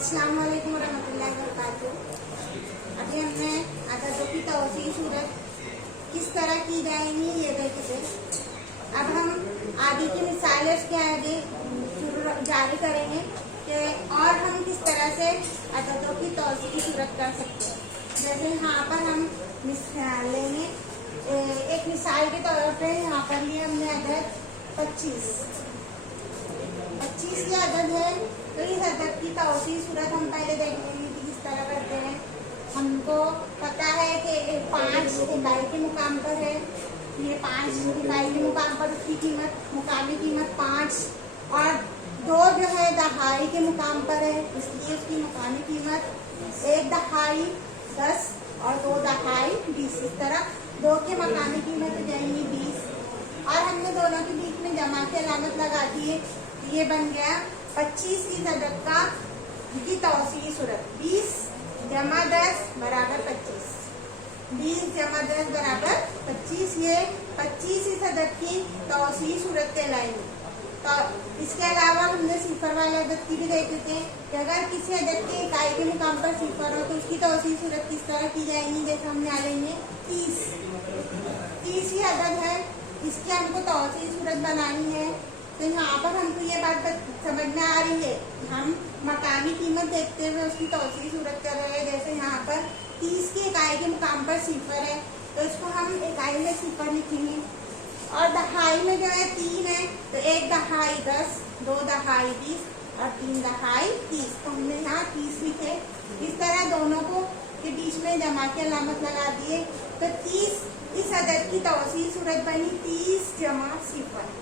अस्सलाम वालेकुम रहमतुल्लाहि व बरकातुहू। अभी हमने अददों की तौसीह सूरत किस तरह की जाएगी ये देखे थे। अब हम आगे की मिसालें उसके आगे जारी करेंगे कि और हम किस तरह से अददों की तौसीह सूरत कर सकते हैं। जैसे यहाँ पर हम मिसाल लेंगे, एक मिसाल के तौर पे यहाँ पर लिए हमने अदद 25 की अदद है। तो इस अदद की तौसीह सूरत हम पहले देखेंगे कि किस तरह करते हैं। हमको पता है कि 5 इकाई के मुकाम पर है, ये 5 इकाई के मुकाम पर उसकी कीमत मुकामी कीमत 5 और 2 जो है दहाई के मुकाम पर है, इसलिए उसकी मुकामी कीमत 1 दहाई 10 और 2 दहाई 20। इस तरह 2 के मकामी कीमत हो जाएंगी 20 और हमने दोनों के बीच में जमा की अलामत लगा दी है। ये बन गया 25 की अदद का की तौसीह सूरत। 20 जमा 10 बराबर 25, 20 जमा 10 बराबर 25। ये 25 इस अदद की तौसीह सूरत कहलाएगी। तो इसके अलावा हमने सिफर वाले अदद की भी देख लेते हैं कि अगर किसी अदद के इकाई के मुकाम पर सिफर हो तो उसकी तौसीह सूरत किस तरह की जाएगी। जैसे हम यहाँ लेंगे 30 ही अदद है, इसकी हमको तौसीह सूरत बनानी है। तो यहाँ पर हमको ये बात समझ में आ रही है, हम मकामी कीमत देखते हुए उसकी तौसीह सूरत कर रहे हैं। जैसे यहाँ पर 30 की इकाई के मुकाम पर सिफर है तो इसको हम इकाई में सिफर लिखेंगे और दहाई में जो है 3 है तो 1 दहाई 10, 2 दहाई 20 और 3 दहाई 30। तो हमने यहाँ 30 लिखे। इस तरह दोनों को के बीच में जमा की अलामत लगा दिए तो 30 इस अदद की तौसीह सूरत बनी 30 जमा सिफर।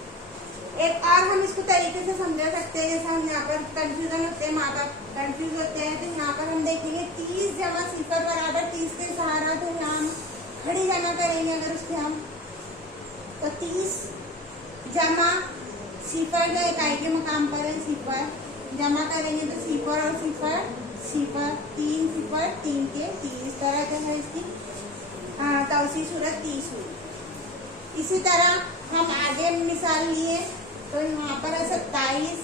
एक और हम इसको तरीके से समझा सकते हैं, जैसे हम यहाँ पर कंफ्यूजन होते हैं, माँ बाप कंफ्यूज होते हैं, तो यहाँ पर हम देखेंगे 30 जमा सिफर बराबर 30 के सहारा, तो यहाँ हम खड़ी जमा करेंगे अगर उसके हम तो 30 जमा सिफर जो इकाई के मुकाम पर है सिफर जमा करेंगे तो सिफर और सिफर 3 सिफर 3 के 30। इस तरह जो है इसकी तौसीह सूरत 30 हुई। इसी तरह हम आगे मिसाल लिए तो यहाँ पर है 27।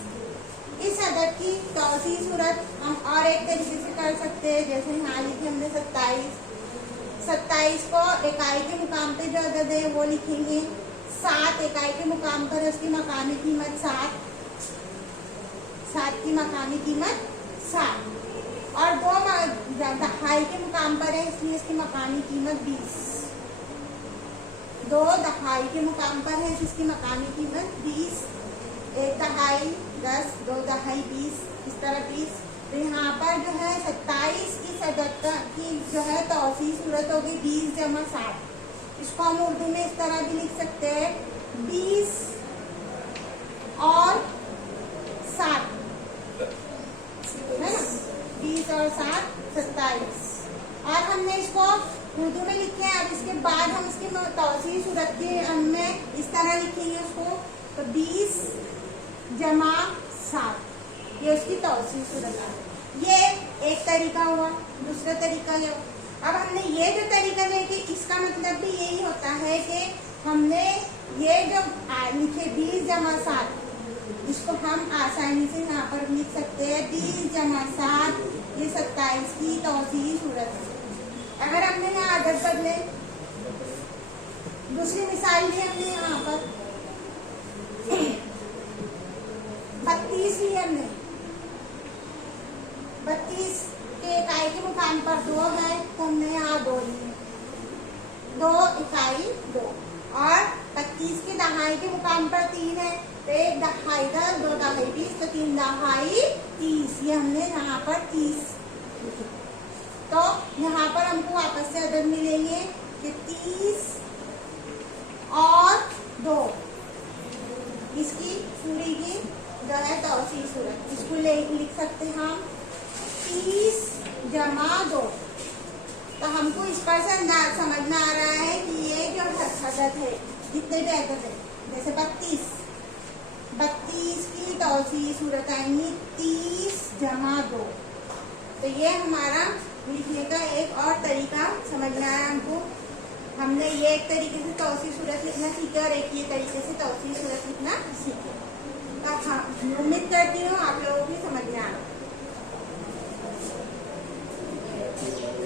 इस अदद की तौसीह सूरत हम और एक तरीके से कर सकते हैं। जैसे यहाँ लिखी हमने 27 को इकाई के मुकाम पे जो अदद है वो लिखेंगे 7 इकाई के मुकाम पर उसकी मकामी कीमत 7 की मकामी कीमत 7 और 2 दहाई के मुकाम पर है इसलिए इसकी मकामी कीमत 20। 2 दहाई के मुकाम पर है जिसकी मकामी कीमत 20, 1 दहाई 10, 2 दहाई 20, इस तरह 20। तो यहाँ पर जो है 27 की अदद की जो है तौसीह सूरत होगी 20 जमा 7। इसको हम उर्दू में इस तरह भी लिख सकते हैं 20 और 7, है ना, 20 और 7 27। और हमने इसको उर्दू में लिखे हैं। अब इसके बाद हम इसकी तौसीह सूरत के में इस तरह लिखेंगे उसको तो 20 जमा 7, ये उसकी तौसीह सूरत है। ये एक तरीका हुआ। दूसरा तरीका ये, अब हमने ये जो तरीका लेके इसका मतलब भी यही होता है कि हमने ये जो लिखे 20 जमा 7 इसको हम आसानी से यहाँ पर लिख सकते हैं 20 जमा 7, ये 27 की तौसीह सूरत है। अगर हमने यहाँ अदद बदले, दूसरी मिसाल ली हमने यहाँ पर 32 ली हमने, 32 के इकाई के मुकाम पर 2 है तो हमने यहाँ 2 लिए, 2 इकाई 2 और 25 के दहाई के मुकाम पर 3 है तो 1 दहाई 10, 2 दहाई 20 तो 3 दहाई 30। ये हमने यहाँ पर 30। तो यहाँ पर हमको वापस से अदद मिलेंगे कि 30 और 2 इसकी पूरी की जो है तौसीह सूरत। इसको लिख सकते हैं हम 30 जमा 2। तो हमको इस पर से अंदाज समझ में आ रहा है कि ये जो अदद है जितने भी अदद है, जैसे 32 की तौसीह सूरत आएंगी 30 जमा 2। तो ये हमारा लिखने का एक और तरीका समझ में आया हमको। हमने ये एक तरीके से तौसीह सूरत लिखना सीखा और एक ये तरीके से तौसीह सूरत लिखना सीखे। तो हाँ, उम्मीद करती हूँ आप लोगों की समझ में आ